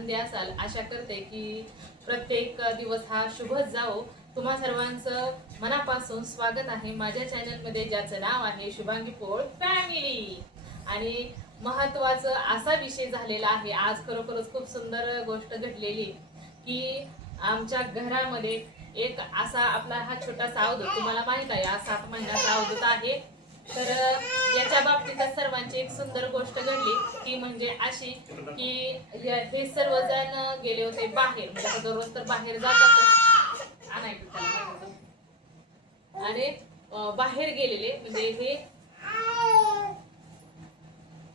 आनंदी असाल आशा करते की प्रत्येक दिवस हा शुभच जावो। तुम्हा सर्वांचं मनापासून स्वागत आहे माझ्या चॅनलमध्ये, ज्याचं नाव आहे शुभांगी पोळ फॅमिली। आणि महत्त्वाचा असा विषय झालेला आहे आज, खरोखरच खूप सुंदर गोष्ट घडलेली की आमच्या घरामध्ये एक असा आपला हा छोटासा अवधूत, तुम्हाला माहित आहे 7 महिन्याचा अवधूत आहे। तर याच्या बाबतीत सर्वांची एक सुंदर गोष्ट घडली ती म्हणजे अशी की हे सर्वजण गेले होते बाहेर, म्हणजे दररोज तर बाहेर जातात आणि बाहेर गेलेले म्हणजे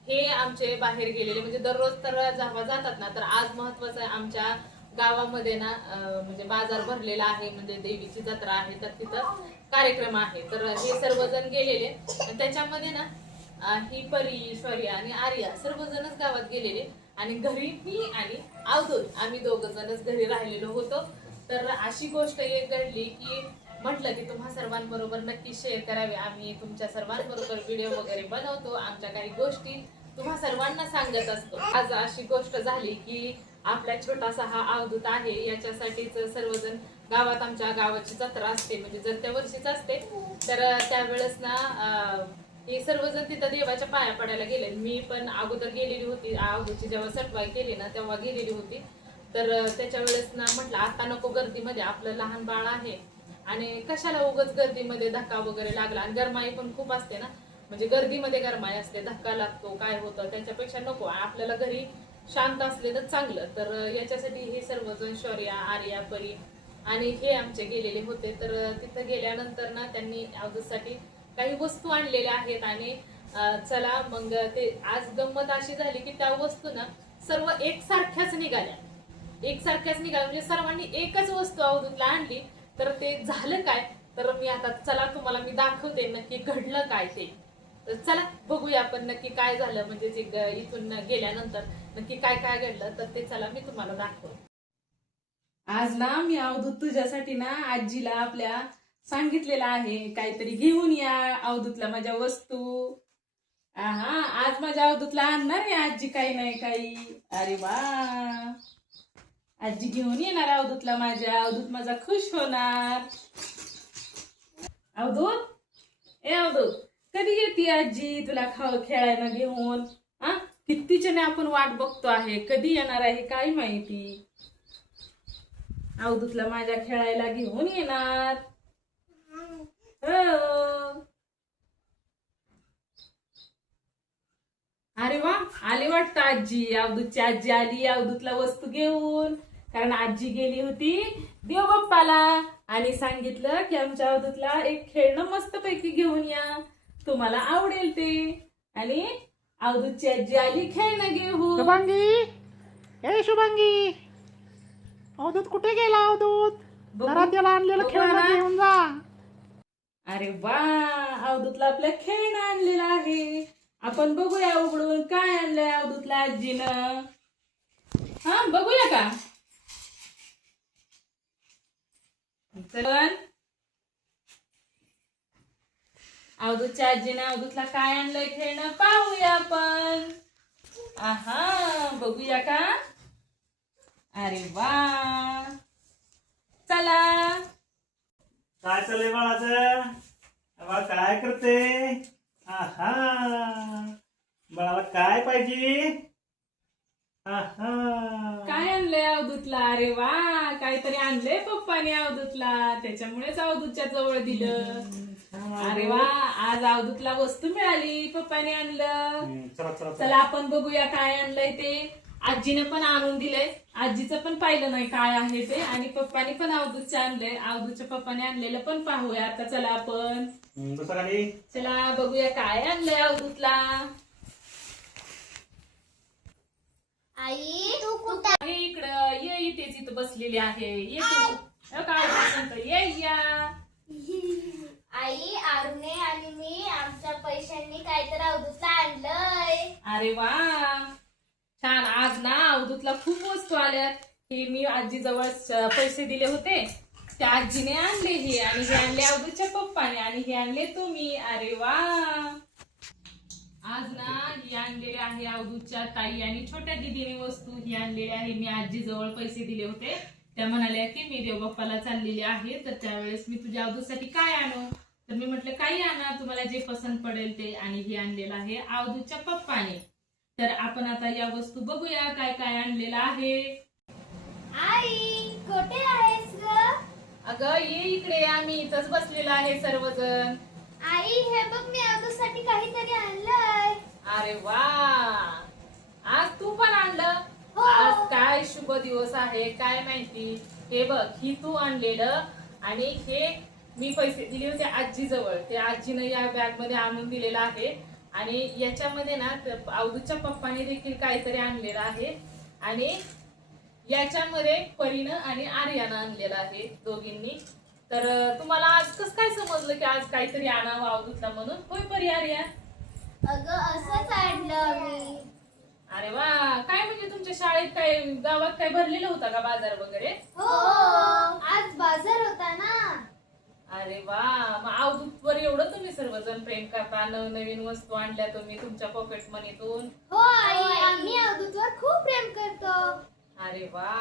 हे आमचे बाहेर गेलेले म्हणजे दररोज तर जेव्हा जातात ना, तर आज महत्वाचं आहे आमच्या गावामध्ये ना म्हणजे बाजार भरलेला आहे, म्हणजे देवीची जत्रा आहे, तर तिथं कार्यक्रम आहे। तर हे सर्वजण गेलेले, त्याच्यामध्ये ना ही परी शौर्य आणि आर्या सर्वजणच गावात गेलेले आणि घरी मी आणि अवधूत आम्ही दोघ जणच घरी राहिलेलो होतो। तर अशी गोष्ट एक घडली की म्हटलं की तुम्हा सर्वांबरोबर नक्की शेअर करावे। आम्ही तुमच्या सर्वांबरोबर व्हिडिओ वगैरे बनवतो, आमच्या काही गोष्टी तुम्हा सर्वांना सांगत असतो। आज अशी गोष्ट झाली की आपला छोटासा हा अवधूत आहे, याच्यासाठीच सर्वजण गावात, आमच्या गावाची जत्रा असते म्हणजे जर वर्षीच असते, तर त्यावेळेस ना हे सर्वजण तिथं देवाच्या पाया पडायला गेले। मी पण अगोदर गेलेली होती, अगोदरची जेव्हा सटवाई केली ना तेव्हा गेलेली होती। तर त्याच्या वेळेस ना म्हटलं आता नको गर्दीमध्ये, आपलं लहान बाळ आहे आणि कशाला उगाच गर्दीमध्ये धक्का वगैरे लागला, आणि गरमाई पण खूप असते ना, म्हणजे गर्दीमध्ये गरमाई असते, धक्का लागतो काय होतं, त्याच्यापेक्षा नको, आपल्याला घरी शांत असले तर चांगलं। तर याच्यासाठी हे सर्वजण शौर्य, आर्या, परी आणि हे आमचे गेलेले होते। तर तिथं गेल्यानंतर ना त्यांनी अवधूतसाठी काही वस्तू आणलेल्या आहेत आणि चला मग ते आज गंमत अशी झाली की त्या वस्तू ना सर्व एकसारख्याच निघाल्या, म्हणजे सर्वांनी एकच वस्तू अवधूतला आणली। तर ते झालं काय, तर मी आता चला तुम्हाला मी दाखवते नक्की घडलं काय ते। तर चला बघूया आपण नक्की काय झालं, म्हणजे जे इथून गेल्यानंतर नक्की काय काय घडलं, तर ते चला मी तुम्हाला दाखवते। आज ना मी अवधूत तुझ्यासाठी ना आजीला आपल्या सांगितलेलं आहे काहीतरी घेऊन या अवधूतला माझ्या वस्तू। हा, आज माझ्या अवधूतला आणणार आहे आजी काही नाही काही। अरे वा, आजी घेऊन येणार अवधूतला माझ्या, अवधूत माझा खुश होणार। अवधूत, ए अवधूत, कधी येते आजी तुला खेळायला घेऊन? हा, कितीच्याने आपण वाट बघतो आहे, कधी येणार आहे काय माहिती। अवधूतला माझ्या खेळायला घेऊन येणार। हो, अरे वा, आली वाटतं आजी, अवधूतची आजी आली अवधूतला वस्तू घेऊन। कारण आजी गेली होती देवबाप्पाला आणि सांगितलं की आमच्या अवधूतला एक खेळणं मस्त पैकी घेऊन या, तुम्हाला आवडेल ते। आणि अवधूतची आजी आली खेळणं घेऊन। शुभांगी, ए शुभांगी, अवधूत कुठे गेला? अवधूत, घरात त्याला आणलेलं खेळणं घेऊन जा। अरे वा, अवधूतला आपल्या खेळणं आणलेलं आहे, आपण बघूया उघडून काय आणलंय अवधूतला आजीनं। हा, बघूया का? चल, अवधूतच्या आजीनं अवधूतला काय आणलंय खेळणं पाहूया आपण। आहा, बघूया का? अरे वा, चला। काय चाललंय बाळाचं? बाळा काय करते? आहा, बाळाला काय पाहिजे? आहा, काय आणलंय अवधूतला? अरे वा, काहीतरी आणलंय पप्पाने अवधूतला, त्याच्यामुळेच अवधूतच्या जवळ दिलं। अरे वा, आज अवधूतला वस्तू मिळाली, पप्पाने आणलं। चला चला चला आपण बघूया काय आणलंय ते। आजीने पण आणून दिलंय, आजीचं पण पाहिलं नाही काय आहे ते, आणि पप्पाने पण अवधूतचं आणलंय, अवधूतच्या पप्पाने आणलेलं पण पाहूया आता। चला आपण चला बघूया काय आणलंय अवधूतला। आई तू कुठे? हे इकडं ये, इथेच इथं बसलेली आहे, ये तू काय सांगतो, ये या। आई, आरुने आणि मी आमच्या पैशांनी काहीतरी अवधूतला आणलंय। अरे वा, छान। आज ना अवधूतला खूप वस्तू आल्या, हे मी आजी जवळ पैसे दिले होते, त्या आजीने आणले हे, आणि हे आणले अवधूतच्या पप्पाने, आणि हे आणले तुम्ही। अरे वा, आज ना ही आणलेली आहे अवधूतच्या ताई आणि छोट्या दीदीने वस्तू ही आणलेली आहे. मी आजीजवळ पैसे दिले होते, त्या म्हणाल्या की मी देवबाप्पाला चाललेली आहे, तर त्यावेळेस मी तुझ्या अवधूतसाठी काय आणू, तर मी म्हटलं काही आणा तुम्हाला जे पसंत पडेल ते. आणि ही आणलेलं आहे अवधूतच्या पप्पाने. तर आपण आता या वस्तू बघूया काय काय आणलेलं आहे. आई कुठे आहेस ग? अगं ये इकडे, आम्ही इथंच बसलेलो आहे सर्वजण. आई हे बघ मी अगोसाठी काहीतरी आणलंय. अरे वा, आज तू पण आणलं. हो. आज काय शुभ दिवस आहे काय माहिती. हे बघ, ही तू आणलेलं आणि हे मी पैसे दिले होते आजीजवळ, ते आजीनं या बॅग मध्ये आणून दिलेलं आहे. आणि याच्यामध्ये ना अवधूतच्या पप्पाने देखील काहीतरी आणलेलं आहे. आणि याच्यामध्ये परीनं आणि आर्यानं आणलेलं आहे दोघींनी. तर तुम्हाला आज कसं काय समजलं की आज काहीतरी आणावं अवधूतला म्हणून? होय परी, आर्या? अगं असंच आणलं मी. अरे वा, काय म्हणजे तुमच्या शाळेत काय गावात काय भरलेलं होता का बाजार वगैरे? हो आज बाजार होता ना. अरे वा, मग अवधूतवर एवढं तुम्ही सर्वजण प्रेम करता, नवनवीन वस्तू आणल्या तुम्ही तुमच्या पॉकेट मनीतून. हो आई आम्ही अवधूतवर खूप प्रेम करतो. अरे वा,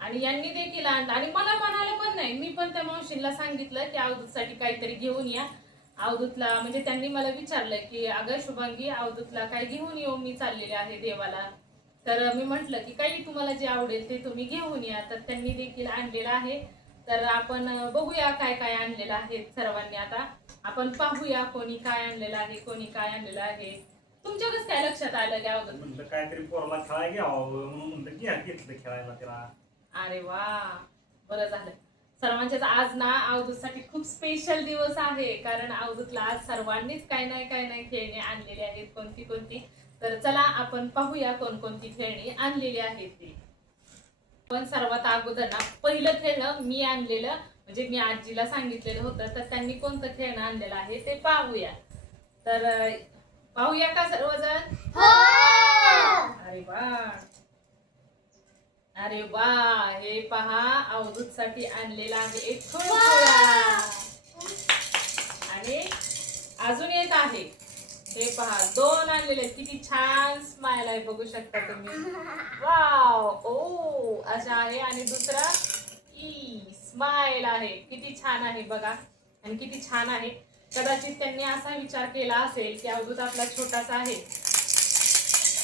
आणि यांनी देखील आणलं. आणि मला म्हणायला पण नाही, मी पण त्या मावशीला सांगितलं की अवधूतसाठी काहीतरी घेऊन या. अवधूतला म्हणजे त्यांनी मला विचारलं की अगं शुभांगी अवधूतला काय घेऊन येऊ, मी चाललेले आहे देवाला. तर मी म्हंटल की काही तुम्हाला जे आवडेल ते तुम्ही घेऊन या. तर त्यांनी देखील आणलेलं आहे. तर आपण बघूया काय काय आणलेलं आहे सर्वांनी. आता आपण पाहूया कोणी काय आणलेलं आहे, कोणी काय आणलेलं आहे. तुमच्या कसं काय लक्षात आलं की अवधूत? म्हणलं काहीतरी पोराला खेळायला घ्यावं म्हणून म्हणलं घेतलं खेळायला तिला. अरे वा, बरं झालं. सर्वांच्याच आज ना अवधूतसाठी खूप स्पेशल दिवस आहे, कारण अवधूतला आज सर्वांनीच काय नाही खेळणी आणलेली आहेत. कोणती कोणती, तर चला आपण पाहूया कोणकोणती खेळणी आणलेली आहेत ती. पण सर्वात अगोदर ना पहिलं खेळणं मी आणलेलं, म्हणजे मी आजीला सांगितलेलं होतं, तर त्यांनी कोणतं खेळणं आणलेलं आहे ते पाहूया. तर पाहूया का सर्वजण? अरे वा, अरे वा, हे पहा अवधूतसाठी आणलेला आहे एक फुलफुला. आणि अजून एक आहे, हे पहा 2 आणलेले. किती छान स्माइल आहे बघू शकता तुम्ही. वाव, ओ अशा आहे. आणि दुसरा ई स्माइल आहे. किती छान आहे बघा, आणि किती छान आहे. कदाचित त्यांनी असा विचार केला असेल की अवधूत आपला छोटासा आहे,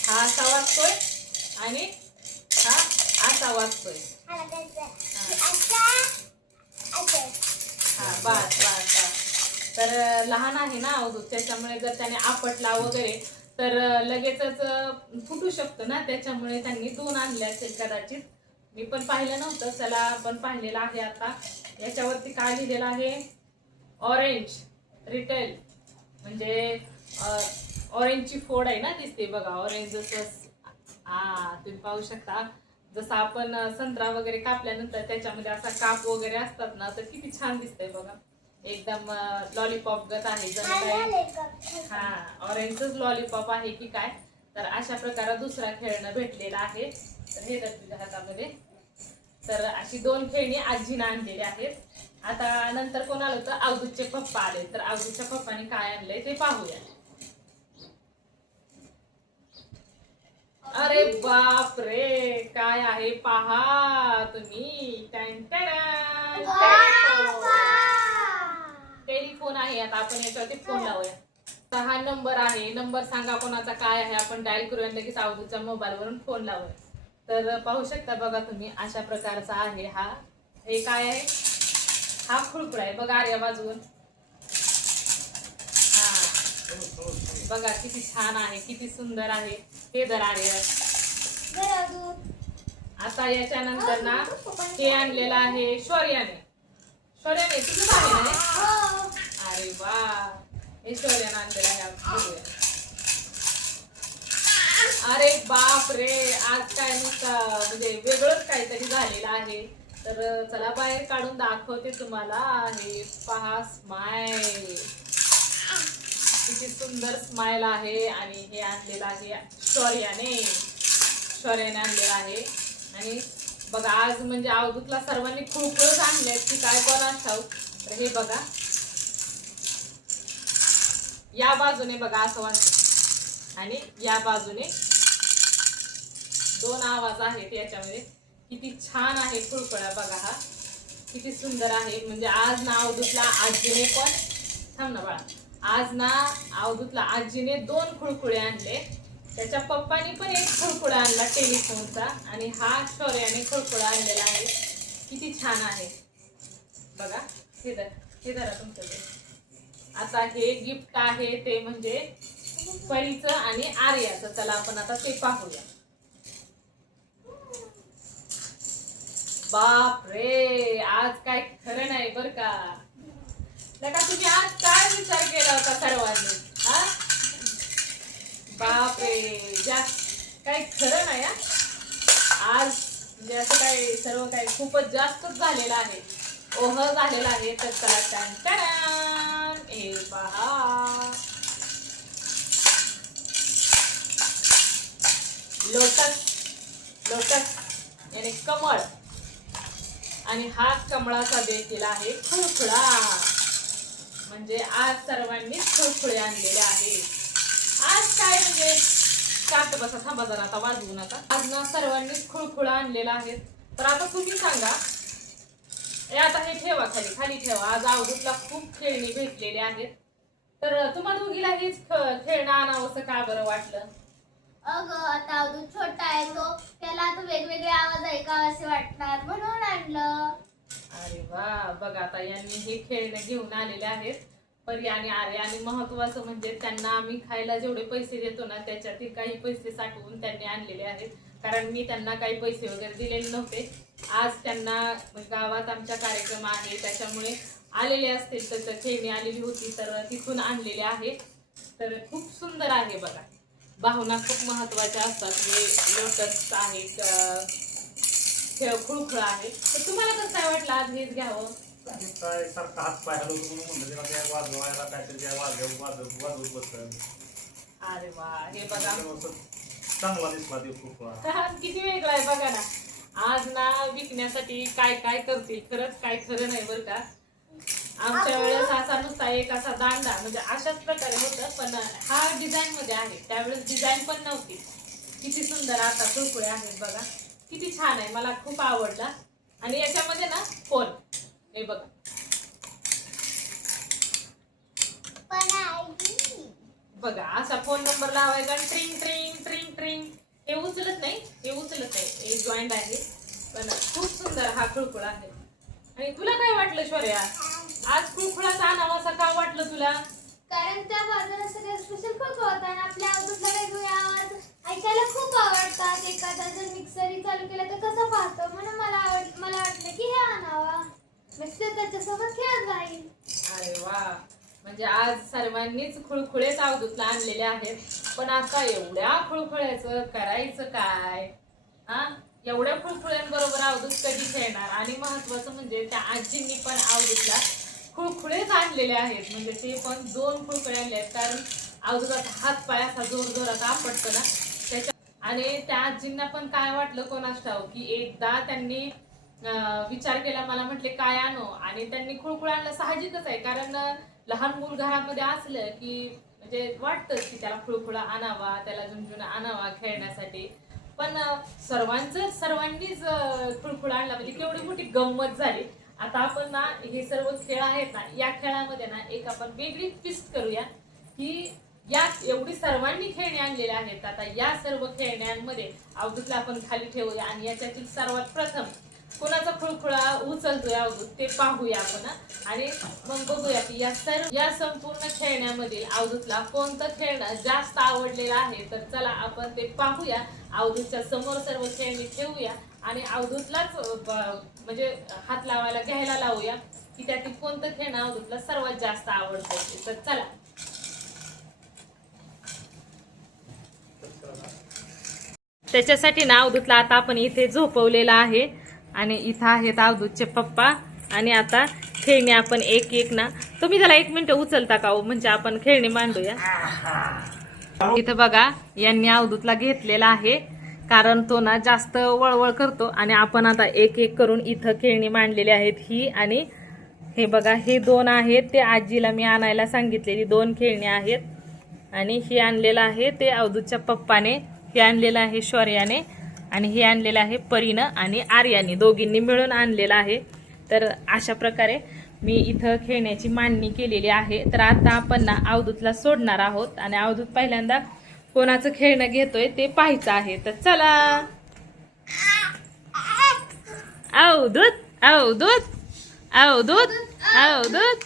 हा असा वागतोय आणि हा असा वागतोय. हा बस बस बस. तर लहान आहे ना अवधूत, त्याच्यामुळे जर त्याने आपटला वगैरे तर लगेचच फुटू शकतो ना, त्याच्यामुळे त्यांनी 2 आणले असेल कदाचित. मी पण पाहिलं नव्हतं, चला आपण पाहिलेलं आहे आता. याच्यावरती काय लिहिलेलं आहे? ऑरेंज रिटेल, म्हणजे ऑरेंजची फोड आहे ना, दिसते बघा ऑरेंज. जसं तुम्ही पाहू शकता, जसं आपण संत्रा वगैरे कापल्यानंतर त्याच्यामध्ये असा काप वगैरे असतात ना, तर किती छान दिसतंय बघा. एकदम लॉलीपॉप गत आहे जर काय. हा, ऑरेंजच लॉलीपॉप आहे की काय. तर अशा प्रकारे दुसरा खेळणं भेटलेला आहे. तर हे तर तुझ्या हातामध्ये. तर अशी 2 खेळणी आजीनं आणलेली आहेत. आता नंतर कोण आलं तर अवधूतचे पप्पा आले. तर अवधूतच्या पप्पाने काय आणलंय ते पाहूया. अरे बाप रे, काय आहे पहा तुम्ही. टेलिफोन आहे. आता आपण याच्यावरती फोन लावूया. 6 नंबर आहे, नंबर सांगा कोणाचा काय आहे, आपण डायल करूया, लगेच अवधूतच्या मोबाईल वरून फोन लावूया. तर पाहू शकता बघा तुम्ही, अशा प्रकारचा आहे हा. हे काय आहे? हा खुळखुळा आहे बघा आर्या बाजून. हा बघा किती छान आहे, किती सुंदर आहे. हे जर आर्या. आता याच्यानंतर ना हे आणलेलं आहे शौर्याने. शौर्याने तुझं आहे ना? अरे वा, हे शौर्याने आणलेलं आहे. बघूया. अरे बाप रे, आज काय नुसतं म्हणजे वेगळंच काहीतरी झालेलं आहे. तर चला बाहेर काढून दाखवते तुम्हाला. हे पहा स्माइल, किती सुंदर स्माइल आहे. आणि हे आणलेलं आहे शौर्याने आणलेलं आहे. आणि बघा आज म्हणजे अवधूतला सर्वांनी खूपच आणले की काय कोणास ठाऊक. तर हे बघा, या बाजूने बघा असं वाजतं आणि या बाजूने 2 आवाज आहेत याच्यामध्ये. किती छान आहे खुळखुळा बघा, हा किती सुंदर आहे. म्हणजे आज ना अवधूतला आजीने पण, थांब ना बाळा, आज ना अवधूतला आजीने 2 खुळखुळे आणले. त्याच्या पप्पानी पण एक खुळखुळा आणला टेलिफोनचा आणि हा शौर्याने खुळखुळा आणलेला आहे. किती छान आहे बघा. हे धरा तुमच्याकडे. आता हे गिफ्ट आहे ते म्हणजे परीचं आणि आर्याचं. चला आपण आता ते पाहूया. बाप रे, आज काय खरं नाही बर का. तुम्ही आज काय विचार केला होता सर्वांनी? हा बाप रे, काय खरं नाही. आज म्हणजे असं काय सर्व काही खूपच जास्तच झालेलं आहे, ओह झालेला आहे. तर चला टन हे पहा, लोटस याने कमळ आणि हा कमळाचा देखील आहे खुळखुळा. म्हणजे आज सर्वांनी खुळखुळे आणलेले आहे. आज काय म्हणजे शांत बसा, थांबा जरा, आता वाजवू नका. आज ना सर्वांनीच खुळखुळा आणलेला आहे. तर आता तुम्ही सांगा, आता हे ठेवा खाली ठेवा. आज अवधूतला खूप खेळणी भेटलेली आहेत. तर तुम्हाला दोघीला हेच खेळणं आणावंसं का बरं वाटलं? अगं आता अवधूत छोटा आहे तो, त्याला आता वेगवेगळे आवाज ऐकावे वाटणार म्हणून आणलं. अरे वा, बघा आता यांनी हे खेळणे घेऊन आलेले आहेत परी आणि आर्य. आणि महत्वाचं म्हणजे त्यांना आम्ही खायला जेवढे पैसे देतो ना त्याच्यातील काही पैसे साठवून त्यांनी आणलेले आहेत. कारण मी त्यांना काही पैसे वगैरे दिलेले नव्हते. आज त्यांना गावात आमच्या कार्यक्रम आहे त्याच्यामुळे आलेले असतील, तर खेळणी आलेली होती तर तिथून आणलेले आहे. तर खूप सुंदर आहे बघा. भावना खूप महत्वाच्या असतात. हे लोटस आहे, खुळखुळा आहे. तर तुम्हाला कसं काय वाटलं आज हेच घ्यावं? काय सारखा हात पाय हलवतो म्हणून म्हणलं त्याला काय वाजवायला काहीतरी काय वाजवत बसलं. अरे वा, हे बघा चांगला दिसला ते खूप. किती वेगळा आहे बघा ना. आज ना विकण्यासाठी काय काय करतील, खरंच काय खरं नाही बरं का. आमच्या वेळेस असा नुसता एक असा दांडा म्हणजे अशाच प्रकारे होतं, पण हा डिझाईन मध्ये आहे. त्यावेळेस डिझाईन पण नव्हती. किती सुंदर आता खुळखुळे आहेत बघा, किती छान आहे, मला खूप आवडला. आणि याच्यामध्ये ना फोन, हे बघा बघा असा फोन नंबर लावायचा, ट्रिंग ट्रिंग ट्रिंग ट्रिंग. हे उचलत नाही, हे जॉईंट आहे. पण खूप सुंदर हा खुळखुळा आहे. आणि तुला काय वाटलं शौर्या, आज खुळखुळाचा आणावासा का वाटलं तुला? कारण त्या बाजारात सगळ्या स्पेशल खुळखुळा होता आणि आपल्या अवधूतला वेगवेगळे आवाज ऐकायला खूप आवडतात. एखादा जर मिक्सरी चालू केला तर कसं पाहतो, म्हणून मला वाटलं की हे आणावा, मिक्सर त्याच्यासोबत खेळत राहील. अरे वा, म्हणजे आज सर्वांनीच खुळखुळेच अवधूतला आणलेले आहेत. पण आता एवढ्या खुळखुळ्याचं करायचं काय? एवढ्या खुळखुळ्यांबरोबर अवधूत कधी खेळणार? आणि महत्वाचं म्हणजे त्या आजींनी पण अवधूतला खुळखुळेच आणलेले आहेत. म्हणजे ते पण 2 खुळखुळे आणले आहेत. कारण अवधूतचा हात पाय असा जोरात आपटतो ना त्याच्या. आणि त्या आजींना पण काय वाटलं कोणास ठाऊक, की एकदा त्यांनी विचार केला, मला म्हटले काय आणू, आणि त्यांनी खुळखुळ आणलं. साहजिकच आहे, कारण लहान मूल घरामध्ये असलं की म्हणजे वाटतंच की त्याला खुळखुळा आणावा, त्याला झुंझुना आणावा खेळण्यासाठी. पण सर्वांनीच खुळखुळा आणला म्हणजे केवढी मोठी गंमत झाली. आता आपण ना हे सर्व खेळ आहेत ना, या खेळामध्ये ना एक आपण वेगळी ट्विस्ट करूया, की या एवढी सर्वांनी खेळणी आणलेली आहेत. आता या सर्व खेळण्यांमध्ये अवधूतला आपण खाली ठेवूया आणि याच्यातील सर्वात प्रथम कोणाचा खुळखुळा उचलतोय अवधूत ते पाहूया आपण. आणि मग बघूया की या संपूर्ण खेळण्यामधील अवधूतला कोणतं खेळणं जास्त आवडलेलं आहे. तर चला आपण ते पाहूया. अवधूतच्या समोर सर्व खेळणी ठेवूया आणि अवधूतलाच म्हणजे हात लावायला घ्यायला लावूया की त्यातील कोणतं खेळणं अवधूतला सर्वात जास्त आवडतं. तर चला. त्याच्यासाठी ना अवधूतला आता आपण इथे झोपवलेला आहे आणि इथं आहेत अवधूतचे पप्पा. आणि आता खेळणी आपण एक एक ना, तुम्ही त्याला 1 मिनिट उचलता का हो, म्हणजे आपण खेळणी मांडूया. इथं बघा यांनी अवधूतला घेतलेला आहे कारण तो ना जास्त वळवळ करतो. आणि आपण आता एक एक करून इथं खेळणी मांडलेली आहेत, ही आणि हे बघा, हे 2 आहेत ते आजीला मी आणायला सांगितलेली 2 खेळणी आहेत. आणि हे आणलेलं आहे ते अवधूतच्या पप्पाने, हे आणलेलं आहे शौर्याने, आणि हे आणलेलं आहे परीनं आणि आर्याने, दोघींनी मिळून आणलेलं आहे. तर अशा प्रकारे मी इथं खेळण्याची मांडणी केलेली आहे. तर आता आपण ना अवधूतला सोडणार आहोत आणि अवधूत पहिल्यांदा कोणाचं खेळणं घेतोय ते पाहायचं आहे. तर चला. अवधूत अवधूत अवधूत अवधूत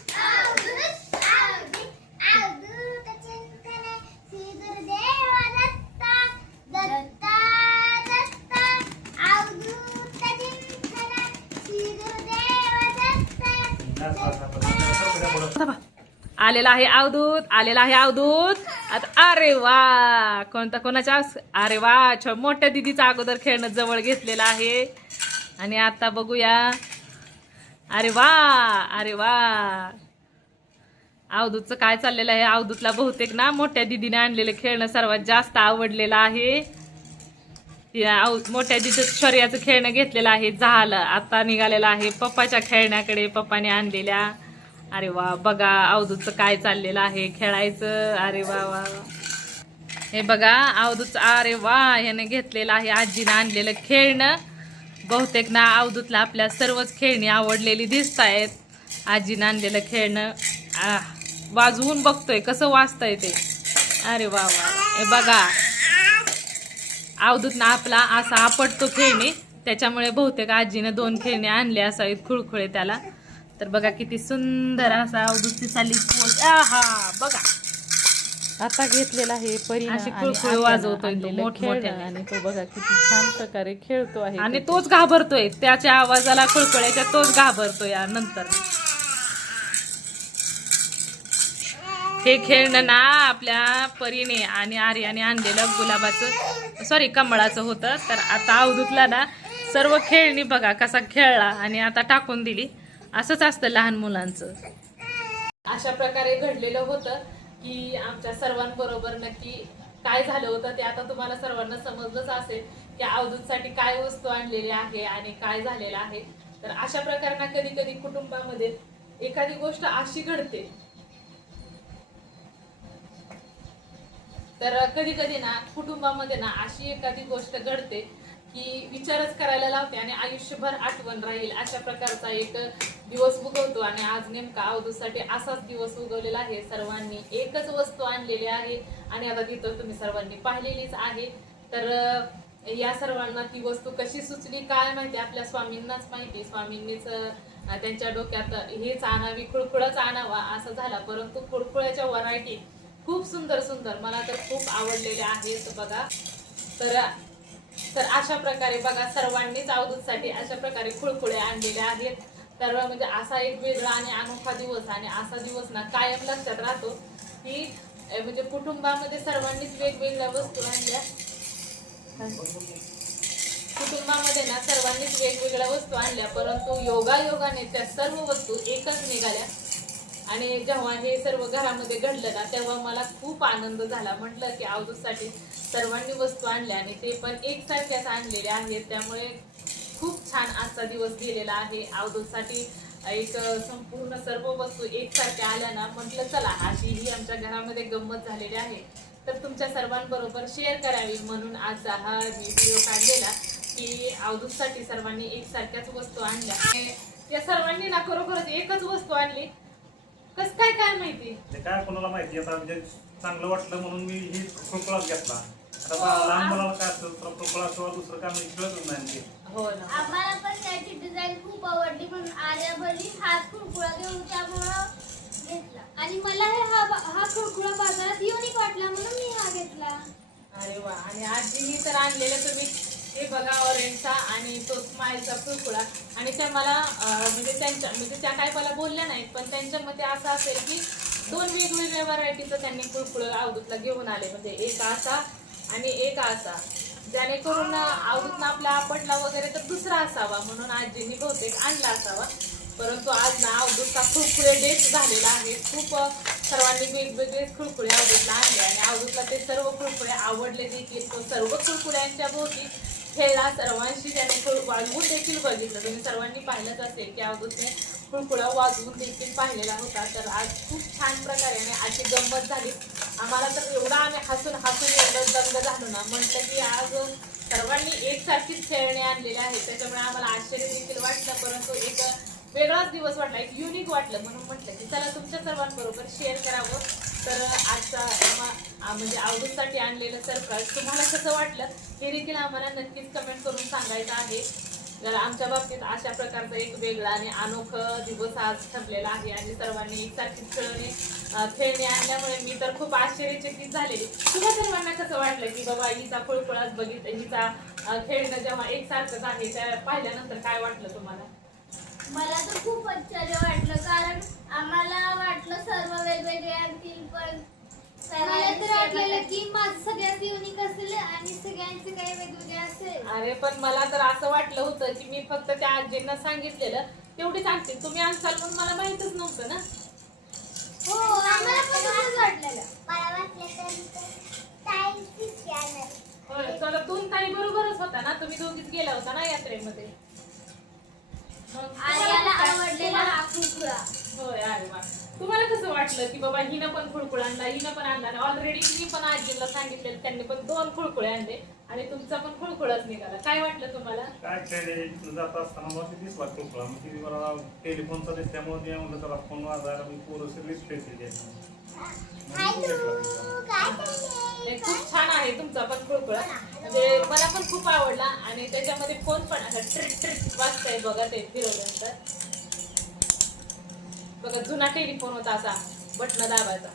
आलेला आहे अवधूत, आलेला आहे अवधूत. आता अरे वा, कोणाच्या, अरे वा, मोठ्या दिदीचा अगोदर खेळणं जवळ घेतलेलं आहे. आणि आता बघूया. अरे वा, अरे वा, अवधूतचं काय चाललेलं आहे. अवधूतला बहुतेक ना मोठ्या दिदीने आणलेलं खेळणं सर्वात जास्त आवडलेलं आहे. मोठ्या दिदी शौर्याचं खेळणं घेतलेलं आहे, झालं. आता निघालेलं आहे पप्पाच्या खेळण्याकडे, पप्पाने आणलेल्या. अरे वा, बघा अवधूतचं काय चाललेलं आहे खेळायचं. अरे वा वा, हे बघा अवधूत, अरे वा, ह्याने घेतलेलं आहे आजीनं आणलेलं खेळणं. बहुतेक ना अवधूतला आपल्या सर्वच खेळणी आवडलेली दिसत आहेत. आजीनं आणलेलं खेळणं वाजवून बघतोय कसं वाजतंय ते. अरे वा वा, हे बघा अवधूत ना आपला असा आपटतो खेळणी, त्याच्यामुळे बहुतेक आजीनं 2 खेळणी आणले असावेत खुळखुळे त्याला. तर बघा किती सुंदर असा अवधूतची चालली पोच. आहा, बघा आता घेतलेला आहे परीनं अशी आणि खुळखुळ आत्यानं वाजवतोय तो आणलेलं मोठमोठ्याने. खेळणं. आणि तो बघा किती छान प्रकारे खेळतो आहे. आणि तोच घाबरतोय, त्याच्या आवाजाला खुळखुळ्याच्या तोच घाबरतोय नंतर. हे खेळणं ना आपल्या परीने आणि आर्याने आणलेलं गुलाबाचं, सॉरी कमळाचं होतं. तर आता अवधूतला ना सर्व खेळणी बघा कसा खेळला आणि आता टाकून दिली. असंच असतं लहान मुलांचं. अशा प्रकारे घडलेलं होतं की आमच्या सर्वांबरोबर नक्की काय झालं होतं ते आता तुम्हाला सर्वांना समजलंच असेल की अवधूतसाठी काय वस्तू आणलेली आहे आणि काय झालेलं आहे. तर अशा प्रकारे ना कधी कधी कुटुंबामध्ये एखादी गोष्ट अशी घडते, तर कधी कधी ना कुटुंबामध्ये ना अशी एखादी गोष्ट घडते की विचारच करायला लावते आणि आयुष्यभर आठवण राहील अशा प्रकारचा एक दिवस उगवतो. आणि आज नेमका अवधूतसाठी असाच दिवस उगवलेला आहे. सर्वांनी एकच वस्तू आणलेली आहे आणि आता तिथं तुम्ही सर्वांनी पाहिलेलीच आहे. तर या सर्वांना ती वस्तू कशी सुचली काय माहिती, आपल्या स्वामींनाच माहिती. स्वामींनीच त्यांच्या डोक्यात हेच आणावी, खुळखुळाच आणावा असं झाला. परंतु खुळखुळ्याच्या व्हरायटी खूप सुंदर सुंदर मला तर खूप आवडलेल्या आहेत बघा. तर अशा प्रकारे बघा सर्वांनीच अवधूतसाठी अशा प्रकारे खुळखुळे आणलेले आहेत. तर म्हणजे असा एक वेगळा आणि अनोखा दिवस, आणि असा दिवस ना कायम लक्षात राहतो की म्हणजे कुटुंबामध्ये सर्वांनीच वेगवेगळ्या वस्तू आणल्या. कुटुंबामध्ये ना सर्वांनीच वेगवेगळ्या वस्तू आणल्या, परंतु योगायोगाने त्या सर्व वस्तू एकच निघाल्या. आणि जेव्हा हे सर्व घरामध्ये घडलं ना तेव्हा मला खूप आनंद झाला. म्हटलं की अवधूतसाठी सर्वांनी वस्तू आणल्या आणि ते पण एकसारख्याच आणलेल्या आहेत. त्यामुळे खूप छान आजचा दिवस गेलेला आहे. अवधूतसाठी एक संपूर्ण सर्व वस्तू एकसारख्या आल्या ना, म्हटलं चला अशी ही आमच्या घरामध्ये गंमत झालेली आहे तर तुमच्या सर्वांबरोबर शेअर करावी म्हणून आजचा हा व्हिडिओ काढलेला की अवधूतसाठी सर्वांनी एकसारख्याच वस्तू आणल्या. या सर्वांनी ना खरोखरच एकच वस्तू आणली, कसं काय काय माहिती ते काय कोणाला माहिती. आता म्हणजे चांगलं वाटलं म्हणून मी ही खुळखुळाच घेतला. आता लहान मुलाला काय असतं खुळखुळाशिवाय दुसरं काय म्हणजे कळतच नाही ते. हो ना. आम्हाला पण त्याची डिझाईन खूप आवडली म्हणून आर्या भरली हात खुळखुळा घेऊन त्यामुळं घेतला. आणि मला हा खुळखुळा बाजारात युनिक वाटला म्हणून मी हा घेतला. अरे वा. आणि आजीनी तर आणलेलं तुम्ही हे बघा ऑरेंजचा आणि तो स्माईलचा खुळखुळा. आणि त्या मला म्हणजे त्या काय मला बोलल्या नाहीत, पण त्यांच्या मते असं असेल की 2 वेगवेगळ्या व्हरायटीचं त्यांनी खुळखुळं अवधूतला घेऊन आले. म्हणजे एक असा आणि एक असा, जेणेकरून अवधूतनं आपला आपटला वगैरे तर दुसरा असावा म्हणून आजींनी बहुतेक आणला असावा. परंतु आज ना अवधूतचा खुळखुळे डेट झालेला आहे. खूप सर्वांनी वेगवेगळे खुळखुळे अवधूतला आणले आणि अवधूतला ते सर्व खुळखुळे आवडले देखील. तो सर्व खुळखुळ्यांच्या भोवती खेळला, सर्वांशी त्याने वाजवून देखील बघितलं. तुम्ही सर्वांनी पाहिलंच असेल की अवधूतने खुळखुळा वाजवून देखील पाहिलेला होता. तर आज खूप छान प्रकारे आणि अशी गंमत झाली. आम्हाला तर एवढा आम्ही हसून एवढं दंग झालो ना, म्हटलं की आज सर्वांनी एकसारखीच खेळणे आणलेले आहेत. त्याच्यामुळे आम्हाला आश्चर्य देखील वाटलं, परंतु एक वेगळाच दिवस वाटला, एक युनिक वाटलं. म्हणून म्हटलं की चला तुमच्या सर्वांबरोबर शेअर करावं. तर आजचा म्हणजे अवधूतसाठी आणलेलं सरप्राईज तुम्हाला कसं वाटलं हे देखील आम्हाला नक्कीच कमेंट करून सांगायचं आहे. तर आमच्या बाबतीत अशा प्रकारचा एक वेगळा आणि अनोखा दिवस आज ठरलेला आहे आणि सर्वांनी एकसारखीच खेळणे आणल्यामुळे मी तर खूप आश्चर्यचकित झालेली. तुला सर्वांना कसं वाटलं की बाबा हिचा खुळखुळाच बघितलं, हिचा खेळणं जेव्हा एकसारखंच आहे त्या पाहिल्यानंतर काय वाटलं तुम्हाला? मला तर खूप आश्चर्य वाटलं, कारण आम्हाला वाटलं सर्व वेगवेगळे आणतील, पण मला तर वाटलेलं की माझं सगळ्यात युनिक असेल आणि सगळ्यांचे काही वेगवेगळे असेल. अरे पण मला तर असं वाटलं होतं की मी फक्त त्या आजींना सांगितलेलं तेवढीच आणतील, तुम्ही आणसाल म्हणून मला माहितच नव्हतं ना. हो, आम्हाला पण तसंच वाटलेलं. होय, चला दोन ताई बरोबरच होता ना, तुम्ही दोघीच गेला होता ना यात्रेमध्ये. मग आर्याला आवडलेला हा खुळखुळा. होय, अरे वा. तुम्हाला कसं वाटलं की बाबा हिनं पण खुळखुळ आणला, हिनं पण आणला? ऑलरेडी मी पण आजीला सांगितलेलं, त्यांनी पण 2 खुळखुळे आणले आणि तुमचा पण खुळखुळाच निघाला. काय वाटलं तुम्हाला? काय खेळले जात असताना मला ते दिसला खोकला, मग ती मला टेलिफोनचा दिसल्यामुळे मी म्हणलं तर फोन वाजायला मी पोरं सगळीच खेळते. नाही, खूप छान आहे तुमचा पण खुळखुळा, म्हणजे मला पण खूप आवडला आणि त्याच्यामध्ये फोन पण असा ट्रिट ट्रिट वाजतंय बघा ते फिरवल्यानंतर. बघा जुना टेलिफोन होता असा बटन दाबायचा.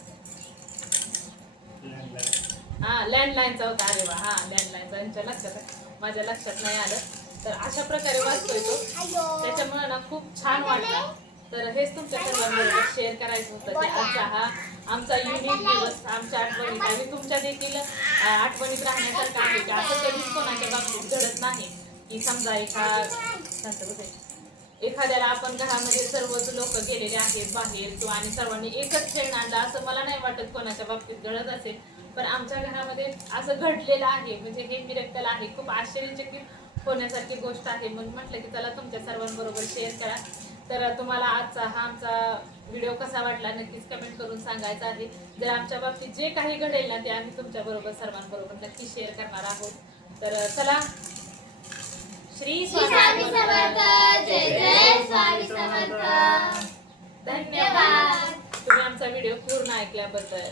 हा लँडलाईनचा होता. अरे वा, हा लँडलाईनचा. यांच्या लक्षात आहे, माझ्या लक्षात नाही आलं. तर अशा प्रकारे वाचतोय तो, त्याच्यामुळे ना खूप छान वाटलं. तर हेच तुमच्या सर्वांबरोबर शेअर करायचं होतं की आजचा हा आमचा युनिक दिवस आमच्या आठवणीत आणि तुमच्या देखील आठवणीत राहण्यासारखं आहे की असं कधीच कोणाच्या बाबतीत घडत नाही की समजा एखाद्याला आपण घरामध्ये सर्वच लोक गेलेले आहेत बाहेर किंवा आणि सर्वांनी एकच खेळणं आणलं, असं मला नाही वाटत कोणाच्या बाबतीत घडत असेल. पण आमच्या घरामध्ये असं घडलेलं आहे, म्हणजे हे मिरेकल आहे, खूप आश्चर्यचकित होण्यासारखी गोष्ट आहे. म्हणून म्हटलं की चला तुमच्या सर्वांबरोबर शेअर करा. तर तुम्हाला आजचा हा आमचा व्हिडिओ कसा वाटला नक्कीच कमेंट करून सांगायचं आहे. जर आमच्या बाबतीत जे काही घडेल ना ते आम्ही तुमच्याबरोबर सर्वांबरोबर नक्की शेअर करणार आहोत. तर चला, श्री स्वामी समर्थ. जय जय स्वामी समर्थ. धन्यवाद तुम्ही आमचा व्हिडिओ पूर्ण ऐकल्याबद्दल.